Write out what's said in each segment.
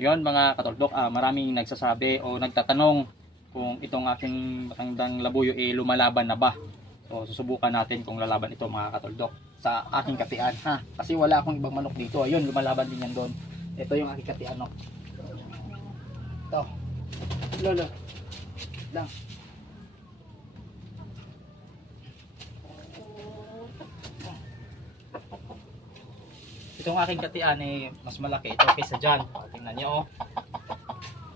Yon mga katuldok, ah, maraming nagsasabi o nagtatanong kung itong aking matandang labuyo ay lumalaban na ba. So susubukan natin kung lalaban ito mga katuldok sa aking katian ha. Kasi wala akong ibang manok dito. Ayun, lumalaban din yan doon. Ito yung aking katian no. Ito. Lolo. Lang. Itong aking katian ay mas malaki ito kaysa dyan. Tingnan nyo oh.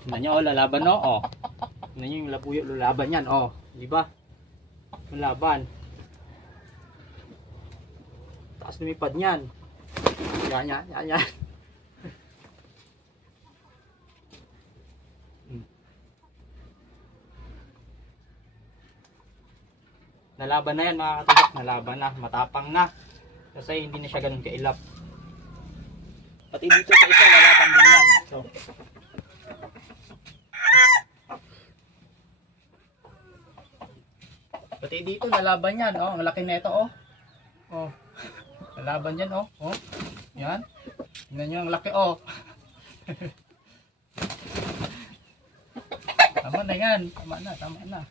Tingnan nyo oh, lalaban no. Oh. Tingnan nyo yung labuyo, lalaban yan. Oh. Di ba? Lalaban. Taas lumipad niyan. Yan, yan, yan, yan. Hmm. Nalaban na yan mga katulok. Nalaban na. Matapang na. Kasi hindi na siya ganun kailap. Pati dito sa isa, lalaban din yan. So, Pati dito, nalaban yan. Oh, ang laki na ito, oh. Oh. Nalaban yan, oh. Oh. Yan. Tingnan nyo ang laki, oh. tama na yan. Tama na, tama na.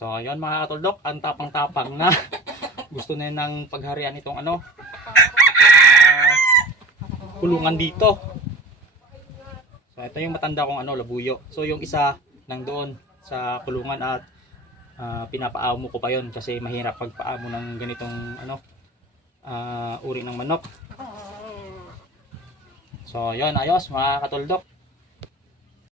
So, ayun mga katuldok, ang tapang-tapang na. Gusto na ng pagharian itong ano, ah, kulungan dito. So, ito yung matanda kong ano, labuyo. So, yung isa nang doon sa kulungan at ah, pinapaamo ko pa yon kasi mahirap pagpaamo ng ganitong ano, ah, uri ng manok. So, yun, ayos mga katuldok.